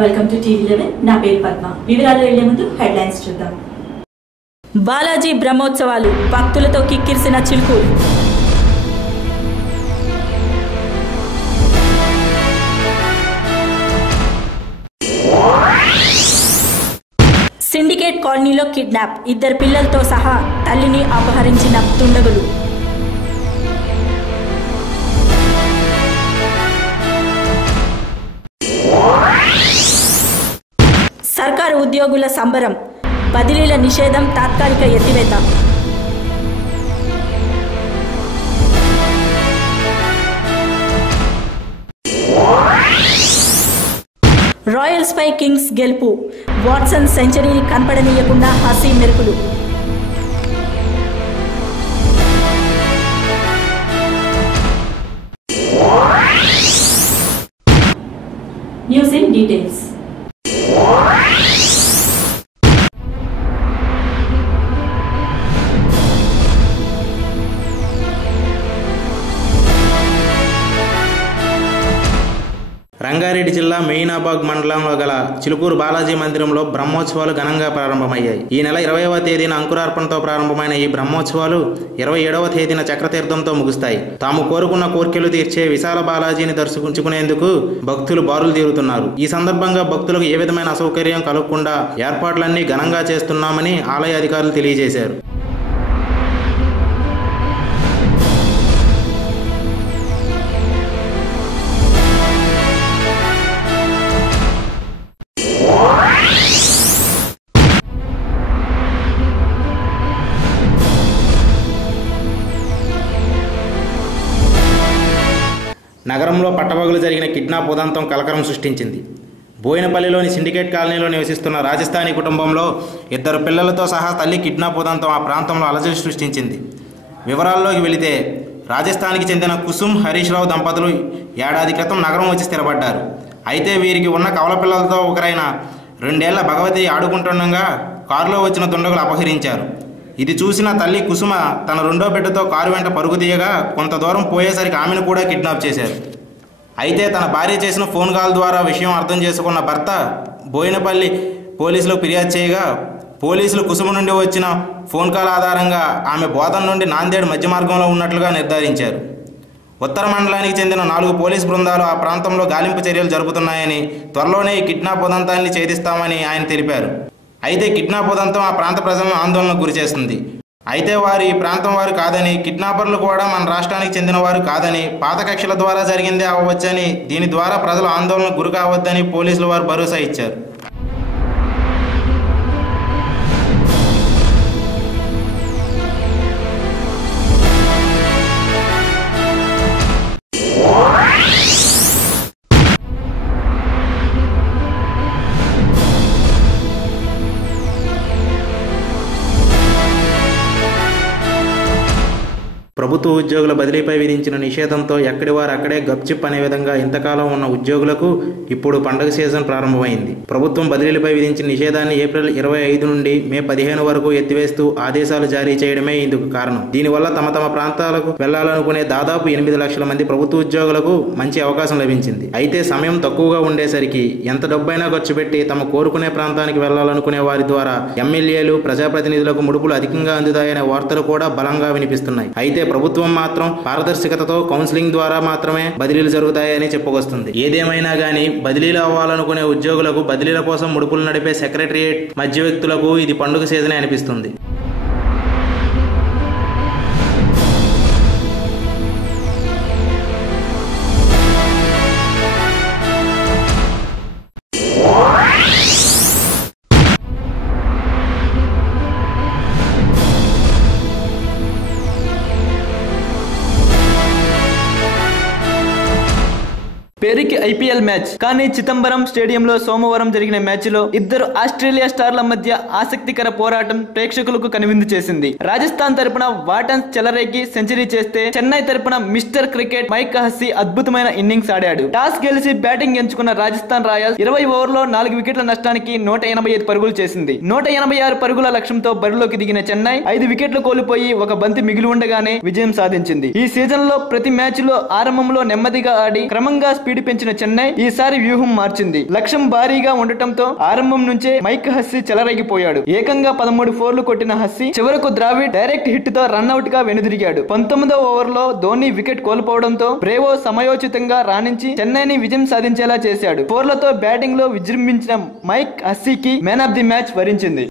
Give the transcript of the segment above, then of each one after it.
Welcome to టీవీ11 నా పేరు పద్మ వివరాలు వెళ్లే ముందు హెడ్లైన్స్ చూద్దాం బాలాజీ బ్రహ్మోత్సవాలు భక్తులతో కిక్కిరిసిన చిలుకూరు సిండికేట్ కాలనీలో కిడ్నాప్ ఇద్దరు పిల్లలతో సహా తల్లిని అపహరించిన దుండగులు సర్కారు ఉద్యోగుల సంబరం బదిలీల నిషేధం తాత్కాలిక ఎత్తివేత రాయల్స్ పై కింగ్స్ గెలుపు వాట్సన్ సెంచరీని కనపడనీయకుండా హసీ మెరుపులు న్యూస్ ఇన్ డీటెయిల్స్ రంగారెడ్డి జిల్లా మెయినాబాగ్ మండలంలో గల చిలుకూరు బాలాజీ మందిరంలో బ్రహ్మోత్సవాలు ఘనంగా ప్రారంభమయ్యాయి. ఈ నెల 20వ తేదీన అంకురార్పణతో ప్రారంభమైన ఈ బ్రహ్మోత్సవాలు 27వ తేదీన చక్రతీర్థంతో ముగుస్తాయి. తాము కోరుకున్న కోర్కెలు తీర్చే విశాల బాలాజీని దర్శించుకునేందుకు భక్తులు బారులు తీరుతున్నారు. ఈ సందర్భంగా భక్తులకు ఏ విధమైన అసౌకర్యం కలగకుండా ఏర్పాట్లన్నీ ఘనంగా చేస్తున్నామని ఆలయ అధికారులు తెలియజేశారు. నగరంలో పట్టపగలు జరిగిన కిడ్నాప్ ఉదంతం కలకలం సృష్టించింది. బోయినపల్లిలోని సిండికేట్ కాలనీలో నివసిస్తున్న రాజస్థానీ కుటుంబంలో ఇద్దరు పిల్లలతో సహా తల్లి కిడ్నాప్ ఉదంతం ఆ ప్రాంతంలో అలజడి సృష్టించింది. వివరాల్లోకి వెళితే రాజస్థాన్కి చెందిన కుసుమ్ హరీష్ రావు దంపతులు ఏడాది క్రితం నగరం వచ్చి స్థిరపడ్డారు. అయితే వీరికి ఉన్న కవల పిల్లలతో ఒకరైన 2 ఏళ్ల భగవతి ఆడుకుంటుండగా కారులో వచ్చిన దుండగులు అపహరించారు. ఇది చూసిన తల్లి కుసుమ తన 2వ బిడ్డతో కారు వెంట పరుగు తీయగా కొంత దూరం పోయేసరికి ఆమెను కూడా కిడ్నాప్ చేశారు. అయితే తన భార్య చేసిన ఫోన్ కాల్ ద్వారా విషయం అర్థం చేసుకున్న భర్త బోయినపల్లి పోలీసులకు ఫిర్యాదు చేయగా పోలీసులు కుసుమ నుండి వచ్చిన ఫోన్ కాల్ ఆధారంగా ఆమె బోధన్ నుండి నాందేడ్ మధ్య మార్గంలో ఉన్నట్లుగా నిర్ధారించారు. ఉత్తర మండలానికి చెందిన 4 పోలీసు బృందాలు ఆ ప్రాంతంలో గాలింపు చర్యలు జరుపుతున్నాయని, త్వరలోనే ఈ కిడ్నాప్ ఉదంతాన్ని ఛేదిస్తామని ఆయన తెలిపారు. అయితే కిడ్నాప్ ఉదంతం ఆ ప్రాంత ప్రజలను ఆందోళనకు గురిచేస్తుంది. అయితే వారు ఈ ప్రాంతం వారు కాదని, కిడ్నాపర్లు కూడా మన రాష్ట్రానికి చెందిన వారు కాదని, పాత కక్షల ద్వారా జరిగిందే అవ్వవచ్చని, దీని ద్వారా ప్రజలు ఆందోళనకు గురి కావద్దని పోలీసులు వారు భరోసా ఇచ్చారు. ప్రభుత్వ ఉద్యోగుల బదిలీపై విధించిన నిషేధంతో ఎక్కడి వారు అక్కడే గప్చిప్ అనే విధంగా ఇంతకాలం ఉన్న ఉద్యోగులకు ఇప్పుడు పండుగ సీజన్ ప్రారంభమైంది. ప్రభుత్వం బదిలీలపై విధించిన నిషేధాన్ని ఏప్రిల్ 25 నుండి మే 15 వరకు ఎత్తివేస్తూ ఆదేశాలు జారీ చేయడమే ఇందుకు కారణం. దీనివల్ల తమ ప్రాంతాలకు వెళ్లాలనుకునే దాదాపు 8 లక్షల మంది ప్రభుత్వ ఉద్యోగులకు మంచి అవకాశం లభించింది. అయితే సమయం తక్కువగా ఉండేసరికి ఎంత డబ్బైనా ఖర్చు పెట్టి తమ కోరుకునే ప్రాంతానికి వెళ్లాలనుకునే వారి ద్వారా ఎమ్మెల్యేలు, ప్రజాప్రతినిధులకు ముడుపులు అధికంగా అందుతాయనే వార్తలు కూడా బలంగా వినిపిస్తున్నాయి. అయితే ప్రభుత్వం మాత్రం పారదర్శకతతో కౌన్సిలింగ్ ద్వారా మాత్రమే బదిలీలు జరుగుతాయని చెప్పుకొస్తుంది. ఏదేమైనా గానీ బదిలీలు అవ్వాలనుకునే ఉద్యోగులకు, బదిలీల కోసం ముడుపులు నడిపే సెక్రటరియేట్ మధ్యవ్యక్తులకు ఇది పండుగ సీజనే అనిపిస్తుంది. పేరుకి ఐపీఎల్ మ్యాచ్ కానీ చిదంబరం స్టేడియంలో సోమవారం జరిగిన మ్యాచ్ లో ఇద్దరు ఆస్ట్రేలియా స్టార్ల మధ్య ఆసక్తికర పోరాటం ప్రేక్షకులకు కనువిందు చేసింది. రాజస్థాన్ తరపున వాటన్స్ చెలరేగి సెంచరీ చేస్తే చెన్నై తరపున మిస్టర్ క్రికెట్ మైక్ హస్సీ అద్భుతమైన ఇన్నింగ్స్ ఆడాడు. టాస్ గెలిచి బ్యాటింగ్ ఎంచుకున్న రాజస్థాన్ రాయల్స్ 20 ఓవర్లో 4 వికెట్ల నష్టానికి 185 పరుగులు చేసింది. 186 పరుగుల లక్ష్యంతో బరిలోకి దిగిన చెన్నై 5 వికెట్లు కోల్పోయి ఒక బంతి మిగిలి ఉండగానే విజయం సాధించింది. ఈ సీజన్ లో ప్రతి మ్యాచ్ లో ఆరంభంలో నెమ్మదిగా ఆడి క్రమంగా స్పీడ్ లీడ్ పెంచిన చెన్నై ఈసారి వ్యూహం మార్చింది. లక్ష్యం భారీగా ఉండటంతో ఆరంభం నుంచే మైక్ హస్సీ చెలరేగిపోయాడు. ఏకంగా 13 4లు కొట్టిన హస్సీ చివరకు ద్రావిడ్ డైరెక్ట్ హిట్ తో రన్అట్ గా వెనుదిరిగాడు. 19వ ఓవర్లో ధోని వికెట్ కోల్పోవడంతో బ్రేవో సమయోచితంగా రాణించి చెన్నైని విజయం సాధించేలా చేశాడు. 4లతో బ్యాటింగ్ లో విజృంభించిన మైక్ హస్సీకి మ్యాన్ ఆఫ్ ది మ్యాచ్ వరించింది.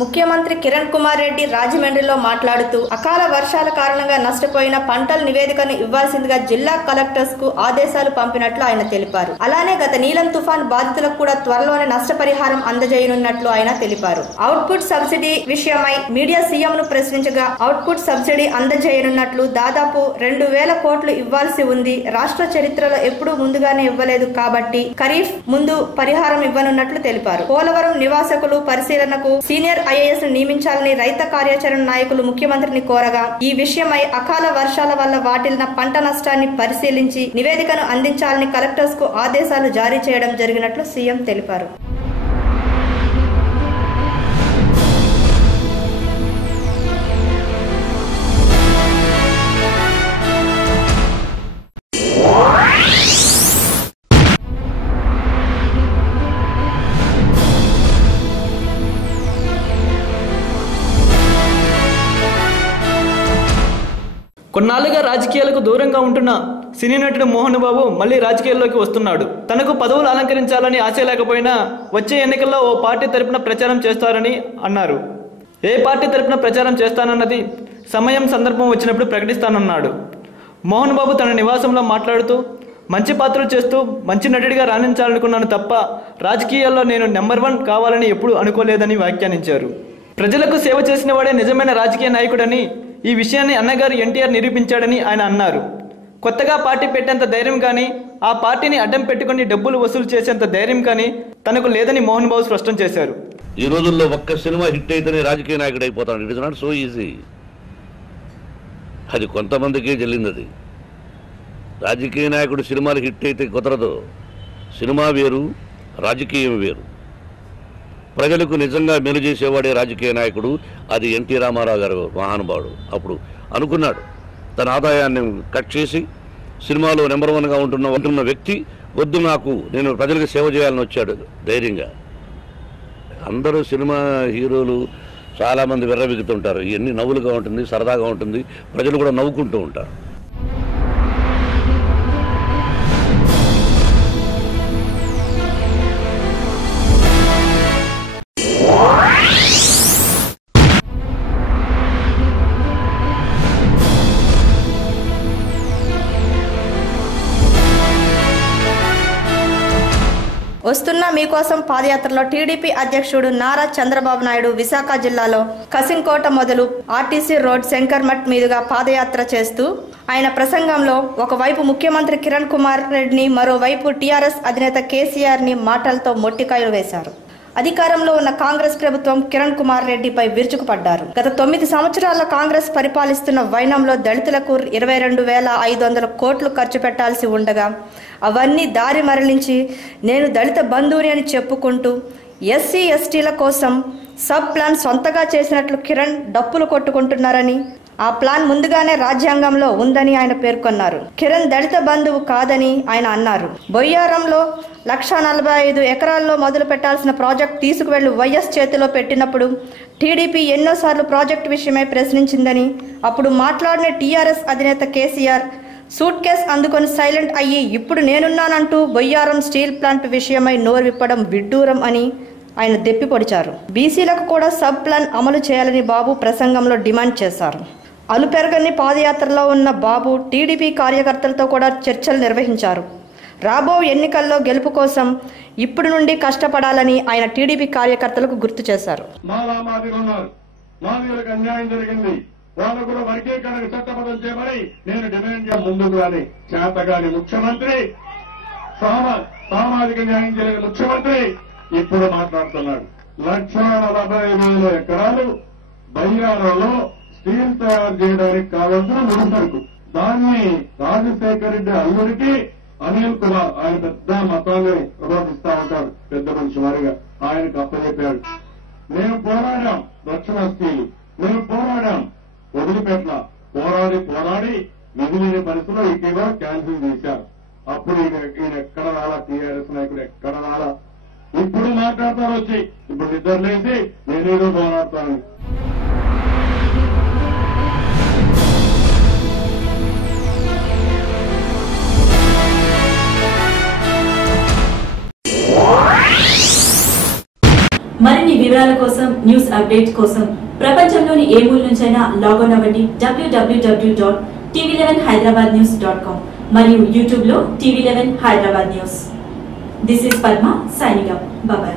ముఖ్యమంత్రి కిరణ్ కుమార్ రెడ్డి రాజమండ్రిలో మాట్లాడుతూ అకాల వర్షాల కారణంగా నష్టపోయిన పంటల నివేదికను ఇవ్వాల్సిందిగా జిల్లా కలెక్టర్స్ కు ఆదేశాలు పంపినట్లు ఆయన తెలిపారు. అలానే గత నీలం తుఫాన్ బాధితులకు కూడా త్వరలోనే నష్టపరిహారం అందజేయనున్నట్లు ఆయన తెలిపారు. అవుట్పుట్ సబ్సిడీ విషయమై మీడియా సీఎం ను ప్రశ్నించగా అవుట్పుట్ సబ్సిడీ అందజేయనున్నట్లు దాదాపు 2000 కోట్లు ఇవ్వాల్సి ఉంది. రాష్ట్ర చరిత్రలో ఎప్పుడూ ముందుగానే ఇవ్వలేదు కాబట్టి ఖరీఫ్ ముందు పరిహారం ఇవ్వనున్నట్లు తెలిపారు. పోలవరం నివాసితులు పరిశీలనకు సీనియర్ ఐఏఎస్ నియమించాలని రైత కార్యాచరణ నాయకులు ముఖ్యమంత్రిని కోరగా ఈ విషయమై అకాల వర్షాల వల్ల వాటిల్లిన పంట నష్టాన్ని పరిశీలించి నివేదికను అందించాలని కలెక్టర్స్ కు ఆదేశాలు జారీ చేయడం జరిగినట్లు సీఎం తెలిపారు. కొన్నాళ్లుగా రాజకీయాలకు దూరంగా ఉంటున్న సినీ నటుడు మోహన్ బాబు మళ్లీ రాజకీయాల్లోకి వస్తున్నాడు. తనకు పదవులు అలంకరించాలని ఆశ లేకపోయినా వచ్చే ఎన్నికల్లో ఓ పార్టీ తరపున ప్రచారం చేస్తారని అన్నారు. ఏ పార్టీ తరపున ప్రచారం చేస్తానన్నది సమయం సందర్భం వచ్చినప్పుడు ప్రకటిస్తానన్నాడు. మోహన్ బాబు తన నివాసంలో మాట్లాడుతూ మంచి పాత్రలు చేస్తూ మంచి నటుడిగా రాణించాలనుకున్నాను తప్ప రాజకీయాల్లో నేను నెంబర్ 1 కావాలని ఎప్పుడూ అనుకోలేదని వ్యాఖ్యానించారు. ప్రజలకు సేవ చేసిన వాడే నిజమైన రాజకీయ నాయకుడని ఈ విషయాన్ని అన్నగారు ఎన్టీఆర్ నిరూపించాడని ఆయన అన్నారు. కొత్తగా పార్టీ పెట్టేంత ధైర్యం కానీ ఆ పార్టీని అడ్డం పెట్టుకుని డబ్బులు వసూలు చేసేంత ధైర్యం కానీ తనకు లేదని మోహన్ బాబు స్పష్టం చేశారు. ఈ రోజుల్లో ఒక్క సినిమా హిట్ అయితేనే రాజకీయ నాయకుడు అయిపోతాడు. It is not so easy. అది కొంతమందికే చెల్లింది. అది రాజకీయ నాయకుడు సినిమాలు హిట్ అయితే కుదరదు. సినిమా వేరు, రాజకీయం వేరు. ప్రజలకు నిజంగా మేలు చేసేవాడే రాజకీయ నాయకుడు. అది ఎన్టీ రామారావు గారు మహానుభావుడు. అప్పుడు అనుకున్నాడు తన ఆదాయాన్ని కట్ చేసి సినిమాలో నెంబర్ 1గా ఉంటున్న వ్యక్తి వద్దు, నేను ప్రజలకు సేవ చేయాలని వచ్చాడు ధైర్యంగా. అందరూ సినిమా హీరోలు చాలామంది విర్రవిగుతుంటారు. ఇవన్నీ నవ్వులుగా ఉంటుంది, సరదాగా ఉంటుంది, ప్రజలు కూడా నవ్వుకుంటూ ఉంటారు. వస్తున్న మీకోసం పాదయాత్రలో టీడీపీ అధ్యక్షుడు నారా చంద్రబాబు నాయుడు విశాఖ జిల్లాలో కసింకోట మొదలు ఆర్టీసీ రోడ్ శంకర్మఠ్ మీదుగా పాదయాత్ర చేస్తూ ఆయన ప్రసంగంలో ఒకవైపు ముఖ్యమంత్రి కిరణ్ కుమార్ రెడ్డిని, మరోవైపు టీఆర్ఎస్ అధినేత కేసీఆర్ ని మాటలతో మొట్టికాయలు వేశారు. అధికారంలో ఉన్న కాంగ్రెస్ ప్రభుత్వం కిరణ్ కుమార్ రెడ్డిపై విరుచుకుపడ్డారు. గత 9 సంవత్సరాల కాంగ్రెస్ పరిపాలిస్తున్న వైనంలో దళితులకు 22,500 కోట్లు ఖర్చు పెట్టాల్సి ఉండగా అవన్నీ దారి మరలించి నేను దళిత బంధువుని అని చెప్పుకుంటూ ఎస్సీ ఎస్టీల కోసం సబ్ ప్లాన్ సొంతగా చేసినట్లు కిరణ్ డప్పులు కొట్టుకుంటున్నారని, ఆ ప్లాన్ ముందుగానే రాజ్యాంగంలో ఉందని ఆయన పేర్కొన్నారు. కిరణ్ దళిత బంధువు కాదని ఆయన అన్నారు. బొయ్యారంలో 145 ఎకరాల్లో మొదలు పెట్టాల్సిన ప్రాజెక్ట్ తీసుకువెళ్లి వైఎస్ చేతిలో పెట్టినప్పుడు టీడీపీ ఎన్నోసార్లు ప్రాజెక్టు విషయమై ప్రశ్నించిందని, అప్పుడు మాట్లాడిన టీఆర్ఎస్ అధినేత కేసీఆర్ సూట్ కేస్ అందుకొని సైలెంట్ అయ్యి ఇప్పుడు నేనున్నానంటూ బొయ్యారం స్టీల్ ప్లాంట్ విషయమై నోరు విప్పడం విడ్డూరం అని ఆయన దెప్పిపొడిచారు. బీసీలకు కూడా సబ్ ప్లాన్ అమలు చేయాలని బాబు ప్రసంగంలో డిమాండ్ చేశారు. అలుపెరగని పాదయాత్రలో ఉన్న బాబు టీడీపీ కార్యకర్తలతో కూడా చర్చలు నిర్వహించారు. రాబో ఎన్నికల్లో గెలుపు కోసం ఇప్పుడు నుండి కష్టపడాలని ఆయన టీడీపీ కార్యకర్తలకు గుర్తు చేశారు. వాళ్ళు కూడా వర్గీకరణకు చట్టబద్ధం చేయమని నేను డిమాండ్ ముందుకు రాని చేతగాని ముఖ్యమంత్రి, సామాజిక న్యాయం చేయని ముఖ్యమంత్రి ఇప్పుడు మాట్లాడుతున్నాడు. 1,40,000 ఎకరాలు బయ్యారంలో స్టీల్ తయారు చేయడానికి కావాల్సిన ముడి సరుకు. దాన్ని రాజశేఖర రెడ్డి అల్లుడికి అనిల్ కుమార్, ఆయన పెద్ద మతాన్ని ప్రబోధిస్తా ఉంటారు, పెద్ద మనిషి వారిగా ఆయనకు అప్పచెప్పాడు. మేము పోరాడాం, రక్షణ స్టీలు మేము పోరాడాం, వదిలిపెట్ల పోరాడి మిగిలిన పరిస్థితిలో ఇటీవల క్యాన్సిల్ చేశారు. అప్పుడు ఈయన ఎక్కడ రాలా, టీఆర్ఎస్ నాయకుడు ఎక్కడ రాలా. ఇప్పుడు మాట్లాడతారు వచ్చి, ఇప్పుడు నిద్ర లేచి నేనేదో పోరాడతాను. మరిన్ని వివరాల కోసం, న్యూస్ అప్డేట్ కోసం ప్రపంచంలోని ఏ మూల నుంచైనా లాగిన్ అవ్వండి www.tv11hyderabadnews.com మరియు యూట్యూబ్ లో TV11 Hyderabad news. This is Padma signing up. By.